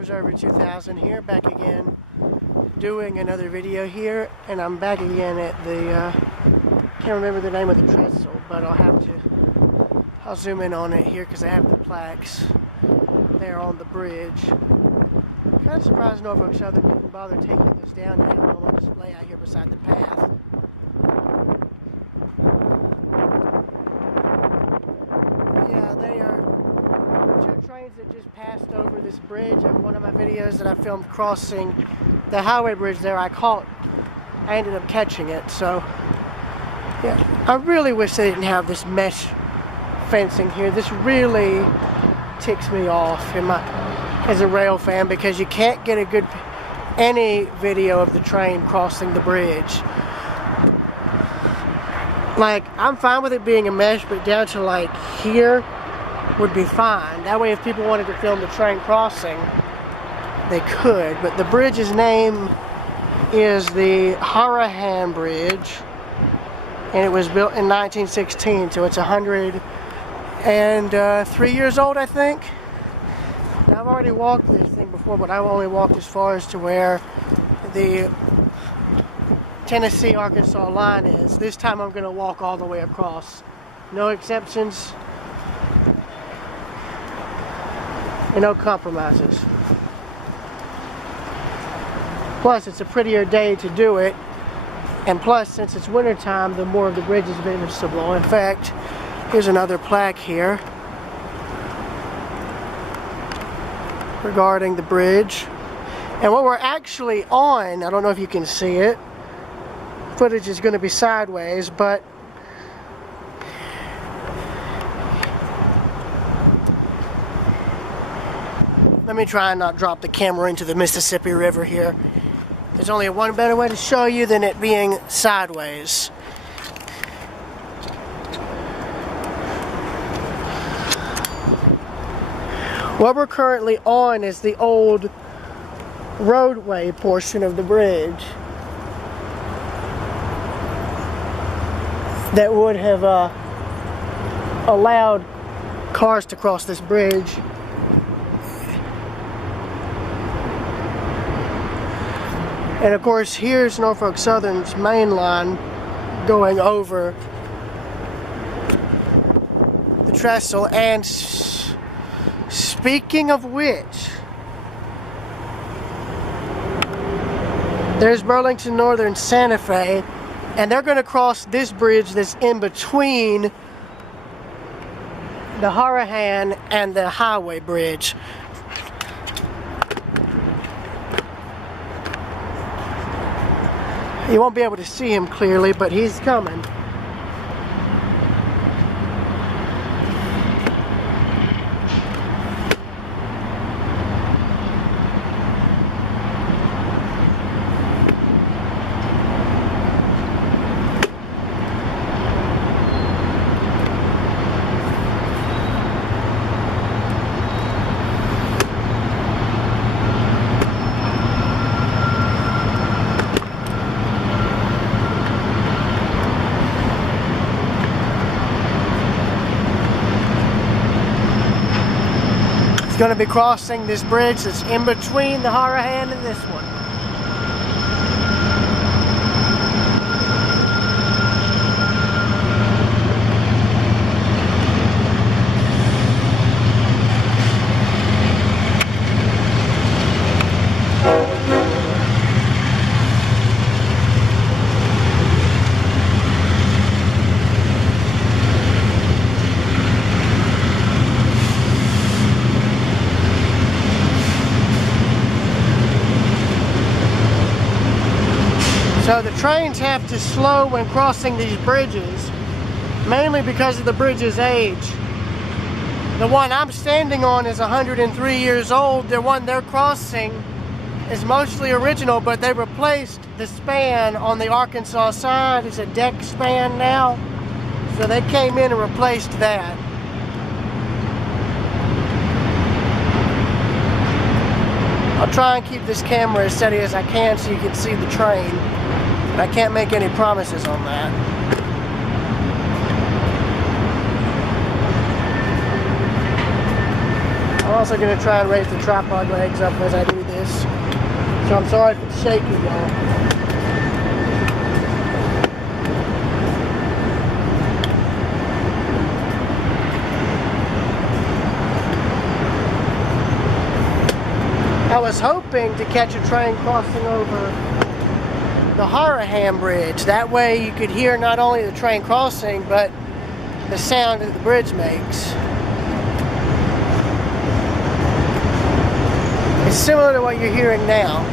Preserver 2000 here, back again doing another video here, and I'm back again at the can't remember the name of the trestle, but I'll zoom in on it here because I have the plaques there on the bridge. Kind of surprised Norfolk Southern didn't bother taking this down and having it on display out here beside the path. Yeah, they are two trains that just passed over this bridge. In one of my videos that I filmed crossing the highway bridge there, I ended up catching it. So yeah, I really wish they didn't have this mesh fencing here. This really ticks me off as a rail fan, because you can't get any video of the train crossing the bridge. Like, I'm fine with it being a mesh, but down to like here would be fine. That way if people wanted to film the train crossing, they could. But the bridge's name is the Harahan Bridge, and it was built in 1916, so it's 103 years old, I think. Now, I've already walked this thing before, but I've only walked as far as to where the Tennessee-Arkansas line is. This time I'm going to walk all the way across. No exceptions and no compromises. Plus, it's a prettier day to do it. And plus, since it's wintertime, the more of the bridge is visible. In fact, here's another plaque here regarding the bridge. And what we're actually on, I don't know if you can see it, footage is going to be sideways, but let me try and not drop the camera into the Mississippi River here. There's only one better way to show you than it being sideways. What we're currently on is the old roadway portion of the bridge that would have allowed cars to cross this bridge. And of course, here's Norfolk Southern's main line going over the trestle. And speaking of which, there's Burlington Northern Santa Fe, and they're going to cross this bridge that's in between the Harahan and the highway bridge. You won't be able to see him clearly, but he's coming. Going to be crossing this bridge that's in between the Harahan and this one. So the trains have to slow when crossing these bridges, mainly because of the bridge's age. The one I'm standing on is 103 years old. The one they're crossing is mostly original, but they replaced the span on the Arkansas side. It's a deck span now. So they came in and replaced that. I'll try and keep this camera as steady as I can so you can see the train. But I can't make any promises on that. also going to try and raise the tripod legs up as I do this. So I'm sorry if it's shaky, y'all. I was hoping to catch a train crossing over the Harahan bridge. That way you could hear not only the train crossing, but the sound that the bridge makes. It's similar to what you're hearing now.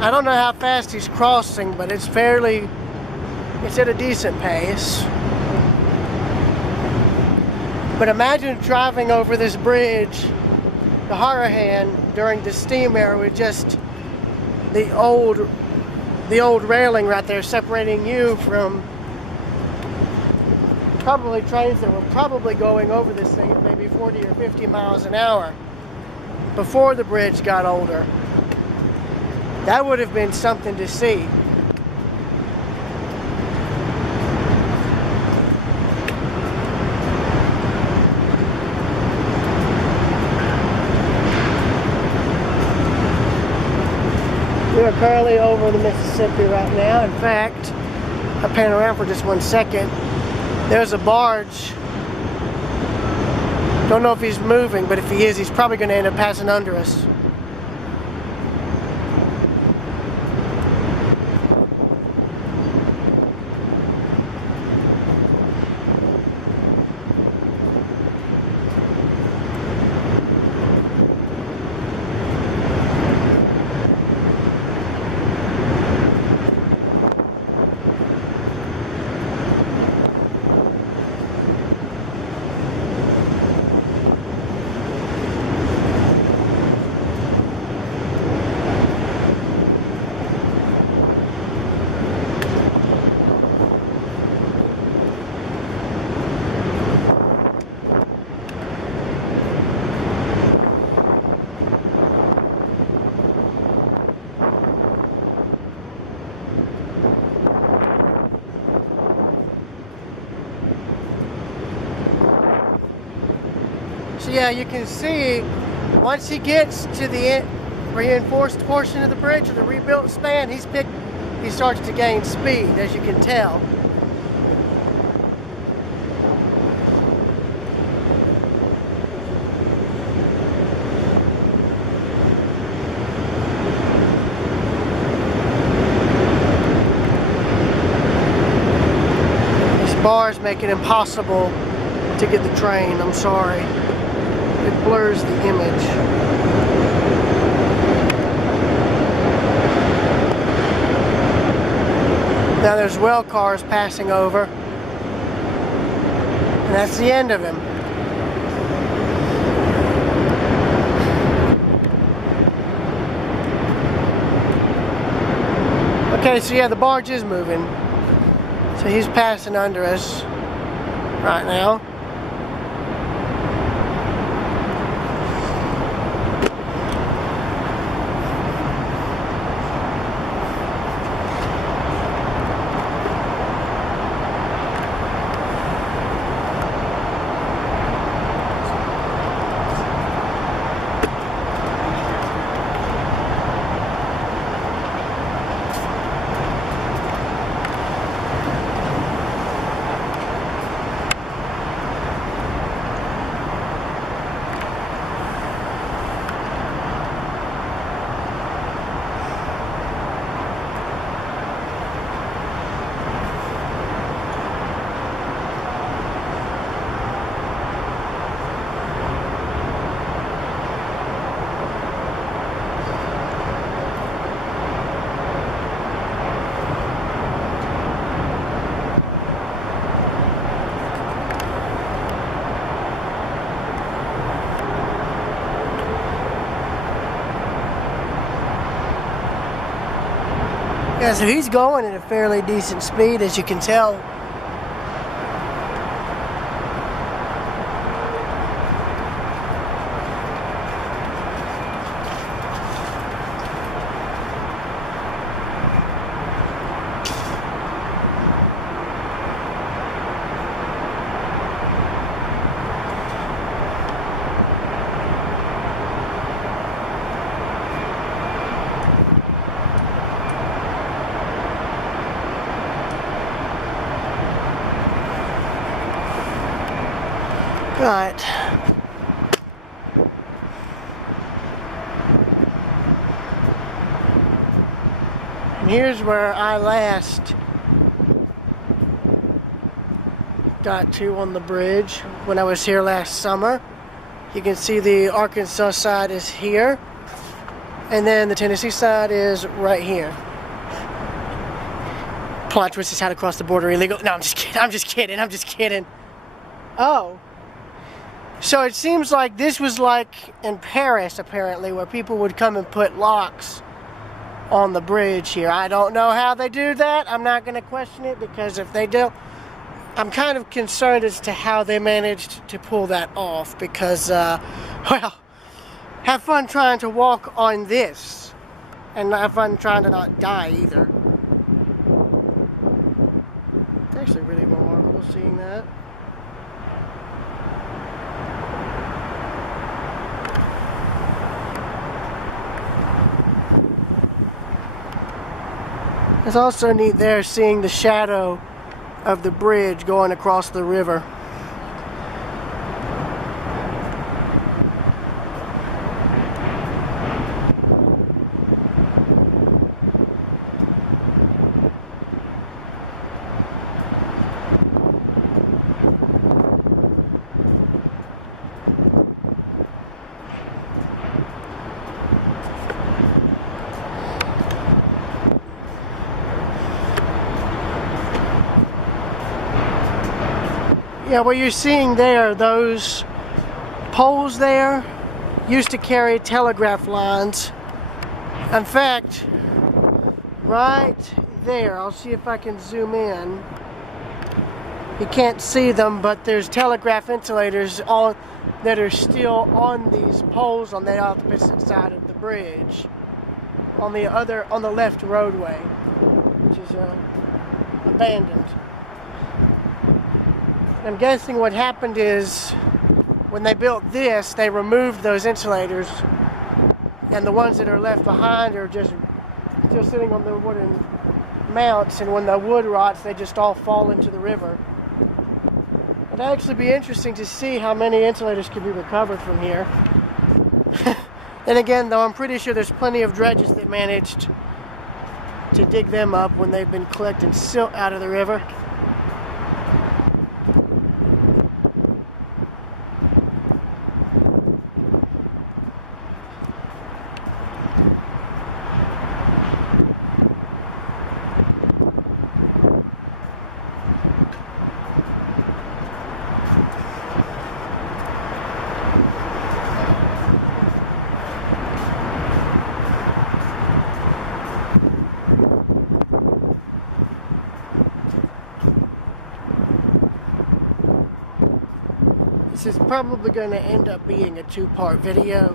I don't know how fast he's crossing, but it's at a decent pace. But imagine driving over this bridge, the Harahan, during the steam era with just the old railing right there separating you from probably trains that were probably going over this thing at maybe 40 or 50 miles an hour before the bridge got older. That would have been something to see. We are currently over the Mississippi right now. In fact, I'll pan around for just 1 second. There's a barge. Don't know if he's moving, but if he is, he's probably going to end up passing under us. So yeah, you can see once he gets to the reinforced portion of the bridge or the rebuilt span, he starts to gain speed, as you can tell. These bars make it impossible to get the train, I'm sorry. It blurs the image. Now there's well cars passing over. And that's the end of him. Okay, so yeah, the barge is moving. So he's passing under us right now. Yeah, so he's going at a fairly decent speed, as you can tell. Right. And here's where I last got to on the bridge when I was here last summer. You can see the Arkansas side is here, and then the Tennessee side is right here. Plot twist is how to cross the border illegal. No, I'm just kidding. I'm just kidding. I'm just kidding. Oh. So it seems like this was like in Paris, apparently, where people would come and put locks on the bridge here. I don't know how they do that. I'm not going to question it, because if they do, I'm kind of concerned as to how they managed to pull that off, because, well, have fun trying to walk on this, and have fun trying to not die either. It's actually really remarkable seeing that. It's also neat there seeing the shadow of the bridge going across the river. Yeah, what you're seeing there, those poles there used to carry telegraph lines. In fact, right there, I'll see if I can zoom in. You can't see them, but there's telegraph insulators all that are still on these poles on the opposite side of the bridge, on the left roadway, which is abandoned. I'm guessing what happened is when they built this, they removed those insulators, and the ones that are left behind are just still sitting on the wooden mounts, and when the wood rots, they just all fall into the river. It'd actually be interesting to see how many insulators can be recovered from here. Then again, though, I'm pretty sure there's plenty of dredges that managed to dig them up when they've been collecting silt out of the river. This is probably going to end up being a two-part video.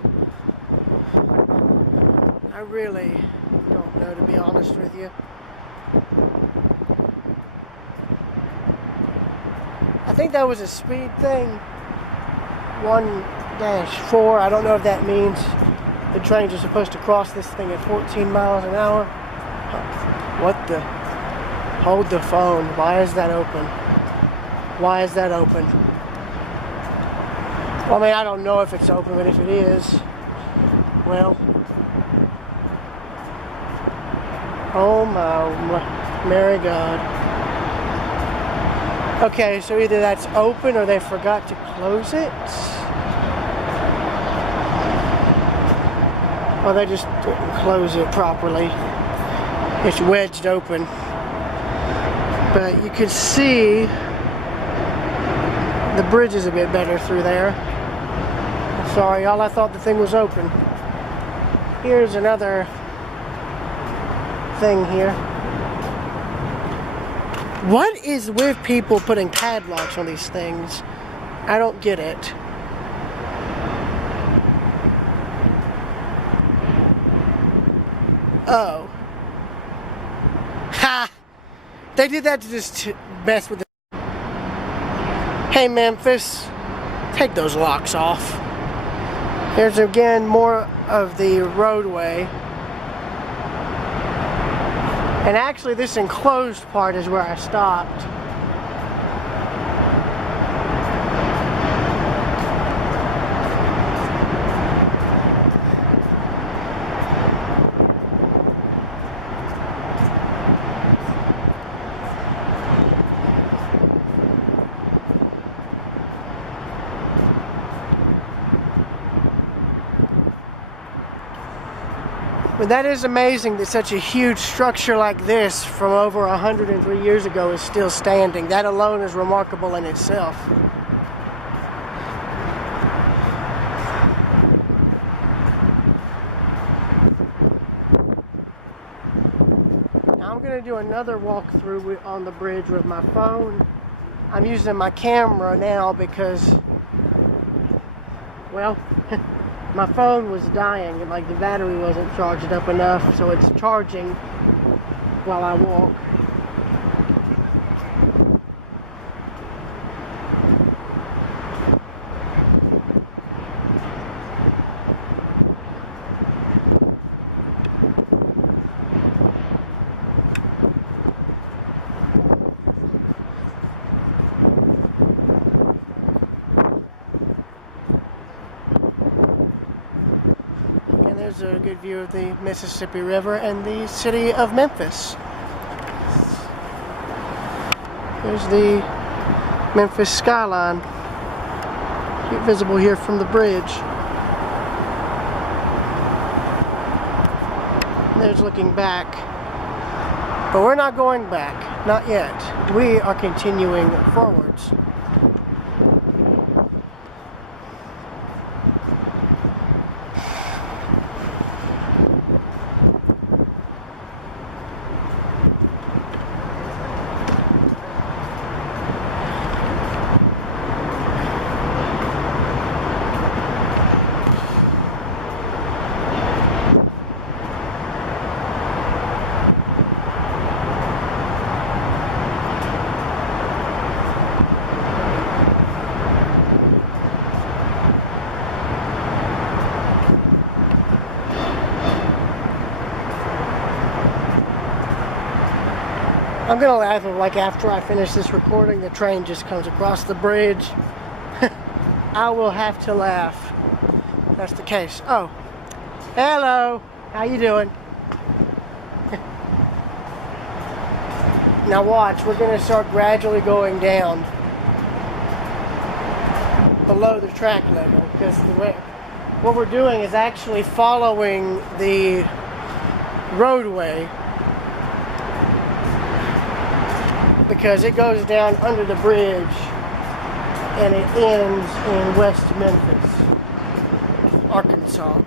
I really don't know, to be honest with you. I think that was a speed thing. 1-4. I don't know if that means the trains are supposed to cross this thing at 14 miles an hour. What the? Hold the phone. Why is that open? Why is that open? Well, I mean, I don't know if it's open, but if it is, well, oh my Mary God. Okay, so either that's open or they forgot to close it, or they just didn't close it properly. It's wedged open, but you can see the bridge is a bit better through there. Sorry, y'all, I thought the thing was open. Here's another thing here. What is with people putting padlocks on these things? I don't get it. Oh. Ha! They did that to just mess with it. Hey Memphis, take those locks off. Here's again more of the roadway. And actually this enclosed part is where I stopped. But that is amazing that such a huge structure like this from over 103 years ago is still standing. That alone is remarkable in itself. Now I'm going to do another walkthrough on the bridge with my phone. I'm using my camera now because, well, my phone was dying and like the battery wasn't charged up enough, so it's charging while I walk. There's a good view of the Mississippi River and the city of Memphis. There's the Memphis skyline, visible here from the bridge. There's looking back, but we're not going back, not yet. We are continuing forwards. I'm gonna laugh if, like, after I finish this recording, the train just comes across the bridge. I will have to laugh. That's the case. Oh, hello. How you doing? Now watch. We're gonna start gradually going down below the track level because what we're doing is actually following the roadway, because it goes down under the bridge and it ends in West Memphis, Arkansas.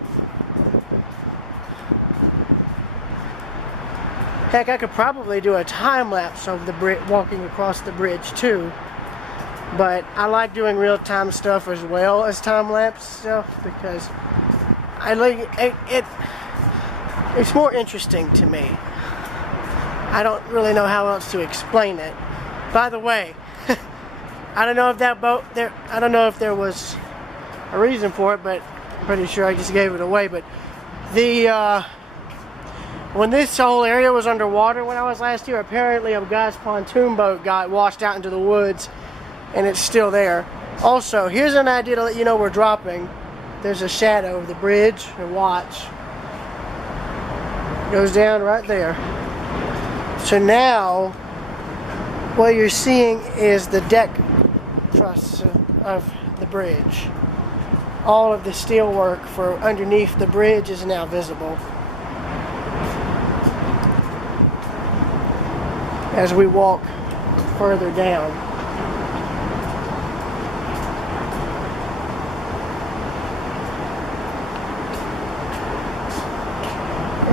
Heck, I could probably do a time lapse of the walking across the bridge too, but I like doing real-time stuff as well as time lapse stuff because I like it's more interesting to me. I don't really know how else to explain it. By the way, I don't know if that boat there, I don't know if there was a reason for it, but I'm pretty sure I just gave it away. But the when this whole area was underwater when I was last here, apparently a guy's pontoon boat got washed out into the woods and it's still there. Also, here's an idea to let you know we're dropping. There's a shadow of the bridge, and watch. It goes down right there. So now, what you're seeing is the deck truss of the bridge. All of the steel work for underneath the bridge is now visible as we walk further down.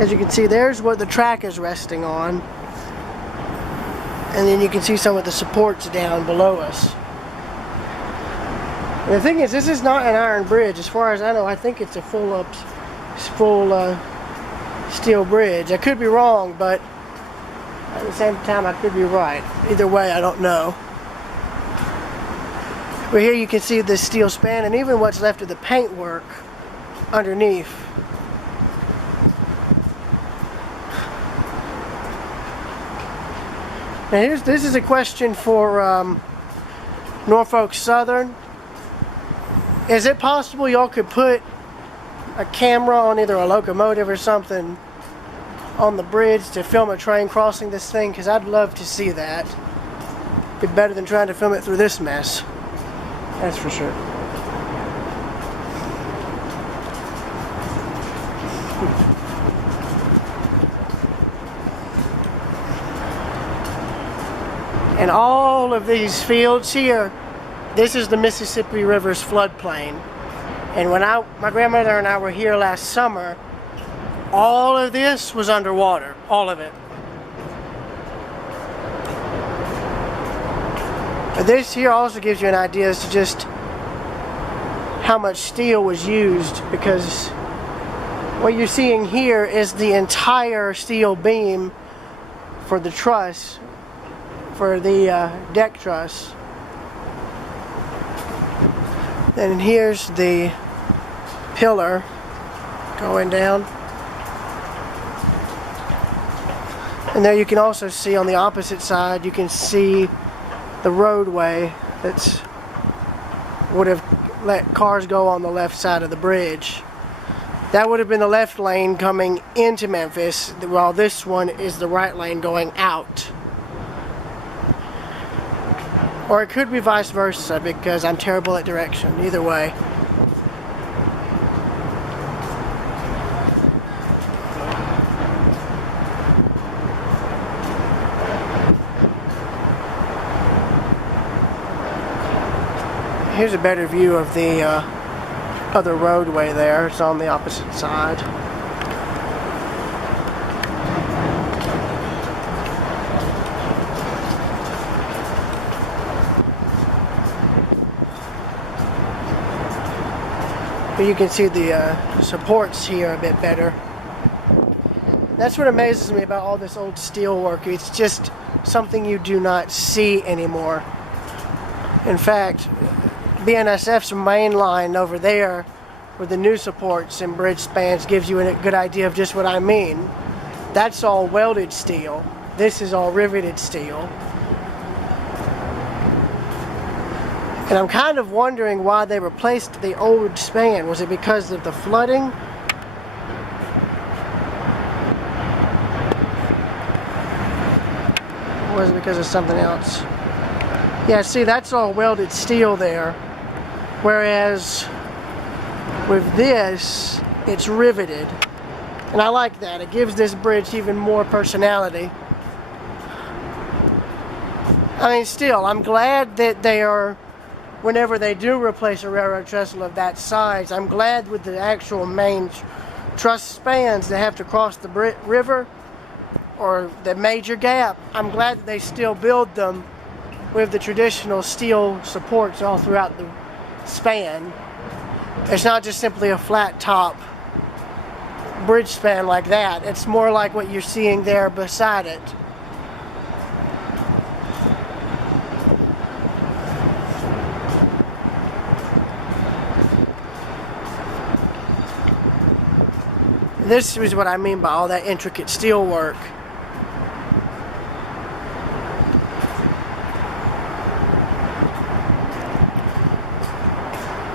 As you can see, there's what the track is resting on. And then you can see some of the supports down below us. And the thing is, this is not an iron bridge. As far as I know, I think it's a full steel bridge. I could be wrong, but at the same time, I could be right. Either way, I don't know. But here you can see this steel span and even what's left of the paintwork underneath. Now this is a question for Norfolk Southern. Is it possible y'all could put a camera on either a locomotive or something on the bridge to film a train crossing this thing? Because I'd love to see that. Be better than trying to film it through this mess. That's for sure. And all of these fields here, this is the Mississippi River's floodplain. And when my grandmother and I were here last summer, all of this was underwater, all of it. But this here also gives you an idea as to just how much steel was used, because what you're seeing here is the entire steel beam for the truss, for the deck truss. And here's the pillar going down. And there you can also see on the opposite side, you can see the roadway that would have let cars go on the left side of the bridge. That would have been the left lane coming into Memphis, while this one is the right lane going out. Or it could be vice versa, because I'm terrible at direction. Either way. Here's a better view of the other roadway there. It's on the opposite side. But you can see the supports here a bit better. That's what amazes me about all this old steel work. It's just something you do not see anymore. In fact, BNSF's main line over there with the new supports and bridge spans gives you a good idea of just what I mean. That's all welded steel. This is all riveted steel. And I'm kind of wondering why they replaced the old span. Was it because of the flooding? Or was it because of something else? Yeah, see, that's all welded steel there. Whereas with this, it's riveted. And I like that. It gives this bridge even more personality. I mean, still, I'm glad that they are, whenever they do replace a railroad trestle of that size, I'm glad with the actual main truss spans that have to cross the river or the major gap, I'm glad that they still build them with the traditional steel supports all throughout the span. It's not just simply a flat top bridge span like that. It's more like what you're seeing there beside it. This is what I mean by all that intricate steel work.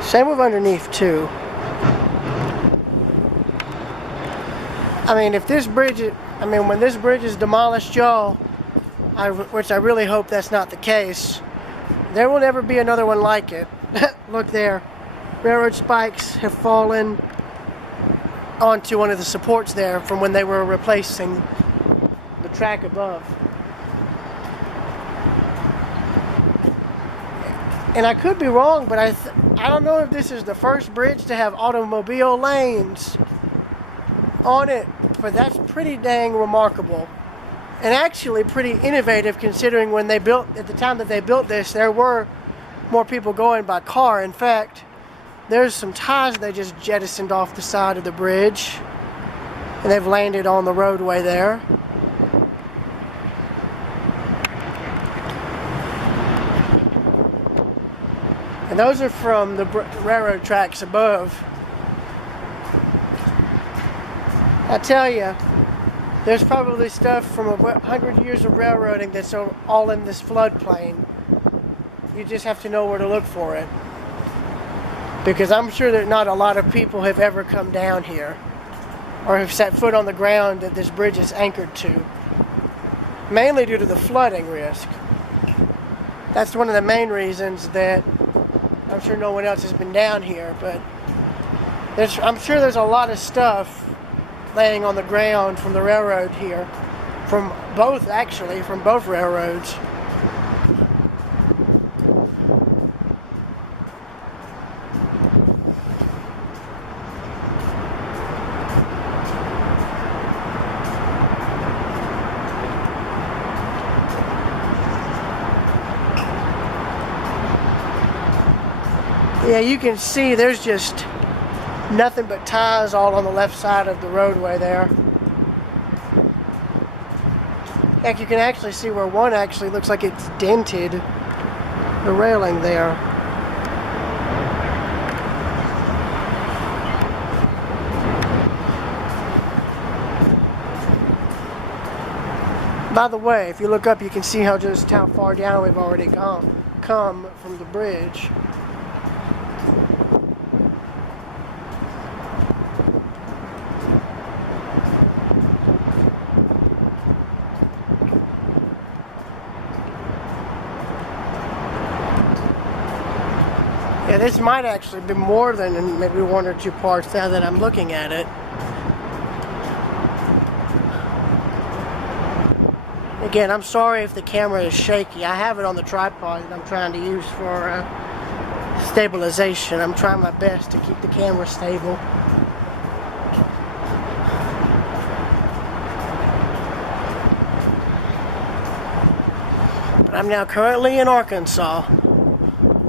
Same with underneath too. I mean, if this bridge, when this bridge is demolished, y'all, which I really hope that's not the case, there will never be another one like it. Look there, railroad spikes have fallen onto one of the supports there from when they were replacing the track above. And I could be wrong, but I don't know if this is the first bridge to have automobile lanes on it, but that's pretty dang remarkable. and actually pretty innovative considering when they built, at the time that they built this, there were more people going by car. In fact, there's some ties they just jettisoned off the side of the bridge, and they've landed on the roadway there. And those are from the railroad tracks above. I tell you, there's probably stuff from 100 years of railroading that's all in this floodplain. You just have to know where to look for it. Because I'm sure that not a lot of people have ever come down here or have set foot on the ground that this bridge is anchored to. Mainly due to the flooding risk. That's one of the main reasons that I'm sure no one else has been down here, but I'm sure there's a lot of stuff laying on the ground from the railroad here, from both railroads. Yeah, you can see there's just nothing but ties all on the left side of the roadway there. Heck, you can actually see where one actually looks like it's dented, the railing there. By the way, if you look up, you can see how far down we've already come from the bridge. Yeah, this might actually be more than maybe one or two parts now that I'm looking at it. Again, I'm sorry if the camera is shaky. I have it on the tripod that I'm trying to use for stabilization. I'm trying my best to keep the camera stable. But I'm now currently in Arkansas.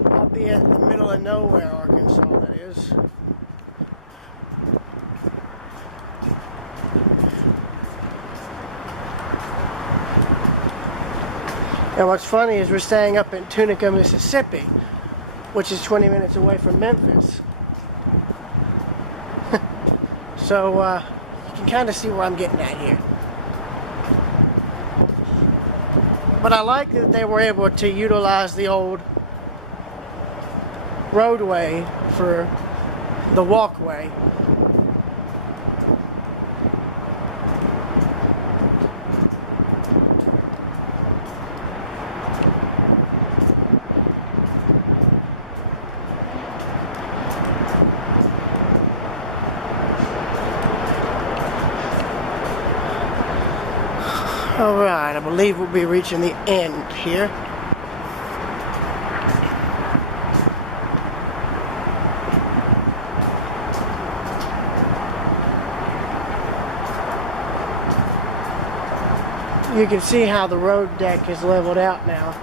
Albeit in the middle of nowhere, Arkansas, that is. And what's funny is we're staying up in Tunica, Mississippi, which is 20 minutes away from Memphis. So you can kind of see where I'm getting at here. But I like that they were able to utilize the old roadway for the walkway. Alright, I believe we'll be reaching the end here. You can see how the road deck is leveled out now.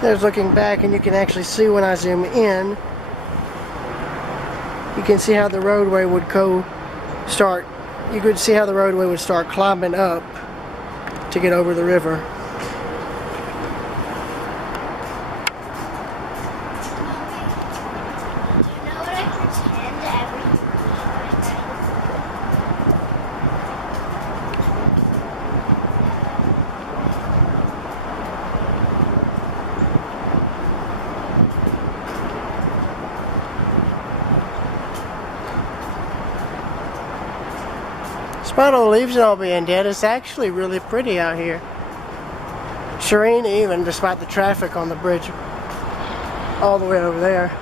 There's looking back, and you can actually see when I zoom in, you can see how the roadway would you could see how the roadway would start climbing up to get over the river. Well, the leaves and all being dead, it's actually really pretty out here. Serene even, despite the traffic on the bridge all the way over there.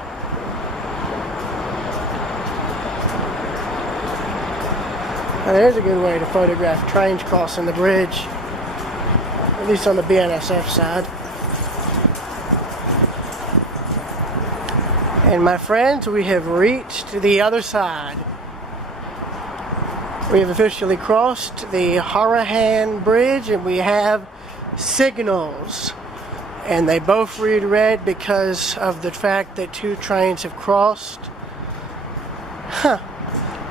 Now there's a good way to photograph trains crossing the bridge, at least on the BNSF side. And my friends, we have reached the other side. We have officially crossed the Harahan Bridge, and we have signals. And they both read red because of the fact that two trains have crossed. Huh.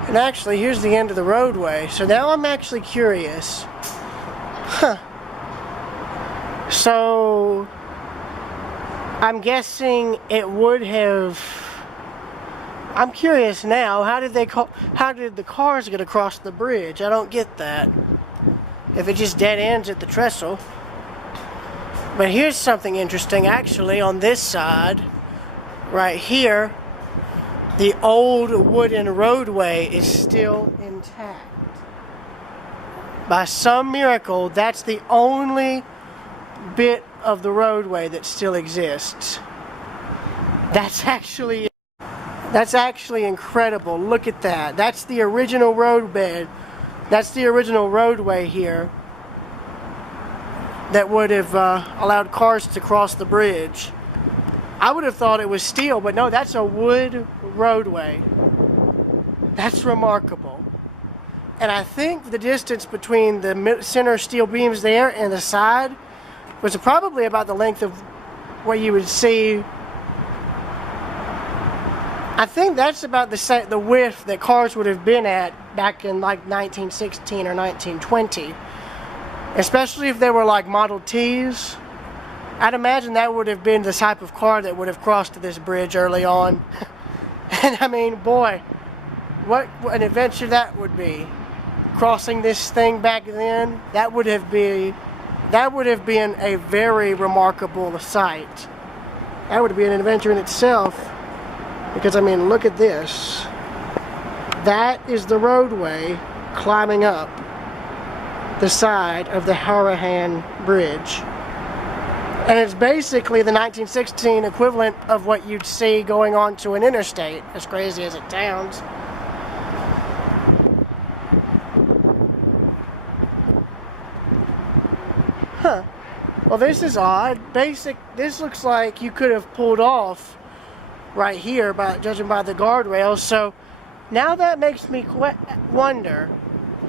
And actually, here's the end of the roadway. So now I'm actually curious. Huh. So I'm guessing it would have... I'm curious now, how did the cars get across the bridge? I don't get that. If it just dead ends at the trestle. But here's something interesting, actually, on this side, right here, the old wooden roadway is still intact. By some miracle, that's the only bit of the roadway that still exists. That's actually incredible. Look at that. That's the original roadbed. That's the original roadway here that would have allowed cars to cross the bridge. I would have thought it was steel, but no, that's a wood roadway. That's remarkable. And I think the distance between the center steel beams there and the side was probably about the length of what you would see. I think that's about the width that cars would have been at back in like 1916 or 1920. Especially if they were like Model Ts. I'd imagine that would have been the type of car that would have crossed this bridge early on. And I mean, boy, what an adventure that would be. Crossing this thing back then, that would have been a very remarkable sight. That would be an adventure in itself. Because I mean, look at this. That is the roadway climbing up the side of the Harahan Bridge. And it's basically the 1916 equivalent of what you'd see going on to an interstate, as crazy as it sounds. Huh. Well, this is odd. This looks like you could have pulled off right here, judging by the guardrails. So now that makes me wonder,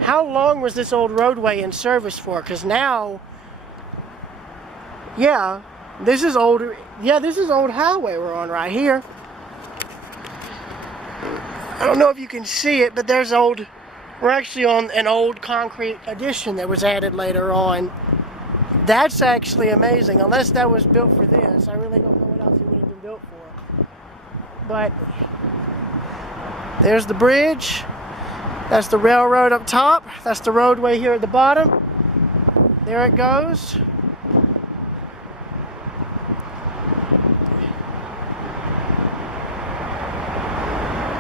how long was this old roadway in service for? Because now, yeah, this is old highway we're on right here. I don't know if you can see it, but we're actually on an old concrete addition that was added later on. That's actually amazing, unless that was built for this. I really don't know what else it would have been built for. But there's the bridge. That's the railroad up top. That's the roadway here at the bottom. There it goes.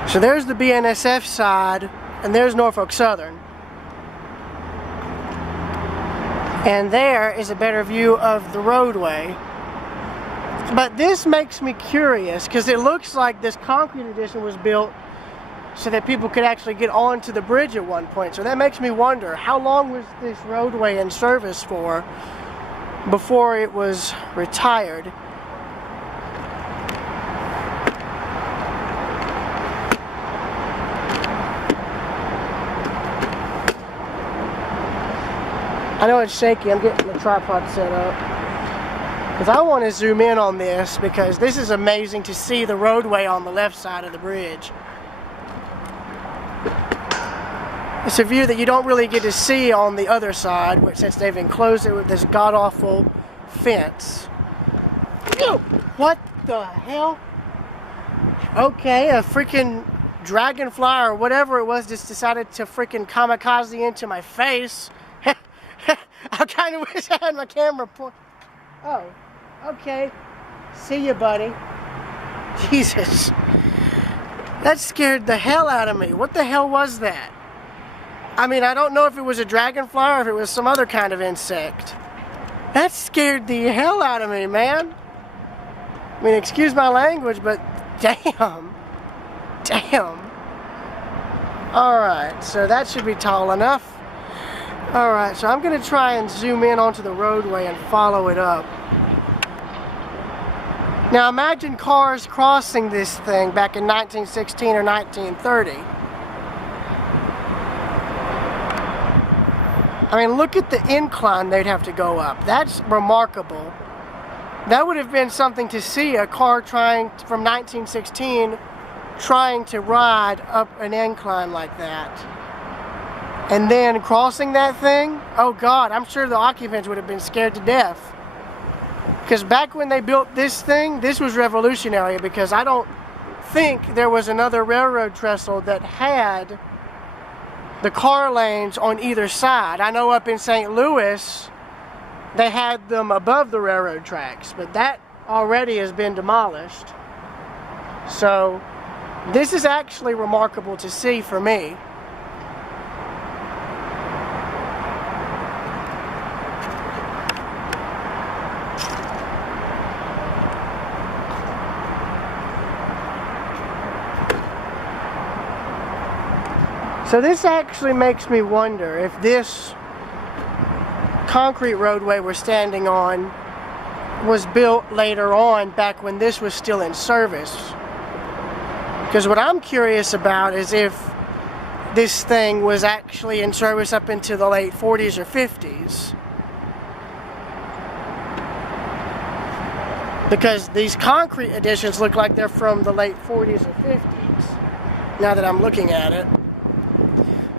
So there's the BNSF side, and there's Norfolk Southern. And there is a better view of the roadway. But this makes me curious, because it looks like this concrete addition was built so that people could actually get onto the bridge at one point. So that makes me wonder, how long was this roadway in service for before it was retired? I know it's shaky. I'm getting the tripod set up because I want to zoom in on this, because this is amazing to see the roadway on the left side of the bridge. It's a view that you don't really get to see on the other side, since they've enclosed it with this god-awful fence. Ew, what the hell? Okay, a freaking dragonfly or whatever it was just decided to freaking kamikaze into my face. I kind of wish I had my camera point. Oh, okay. See you, buddy. Jesus. That scared the hell out of me. What the hell was that? I mean, I don't know if it was a dragonfly or if it was some other kind of insect. That scared the hell out of me, man. I mean, excuse my language, but damn. Damn. Alright, so that should be tall enough. Alright, so I'm going to try and zoom in onto the roadway and follow it up. Now imagine cars crossing this thing back in 1916 or 1930. I mean, look at the incline they'd have to go up. That's remarkable. That would have been something to see, a car from 1916 trying to ride up an incline like that. And then crossing that thing, oh God, I'm sure the occupants would have been scared to death. Because back when they built this thing, this was revolutionary, because I don't think there was another railroad trestle that had the car lanes on either side. I know up in St. Louis, they had them above the railroad tracks, but that already has been demolished. So this is actually remarkable to see for me. So this actually makes me wonder if this concrete roadway we're standing on was built later on, back when this was still in service. Because what I'm curious about is if this thing was actually in service up into the late 40s or 50s. Because these concrete additions look like they're from the late 40s or 50s, now that I'm looking at it.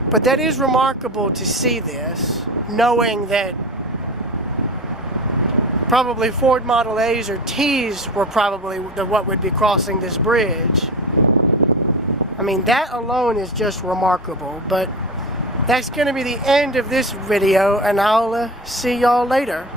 But that is remarkable to see this, knowing that probably Ford Model A's or T's were probably what would be crossing this bridge. I mean, that alone is just remarkable. But that's going to be the end of this video, and I'll see y'all later.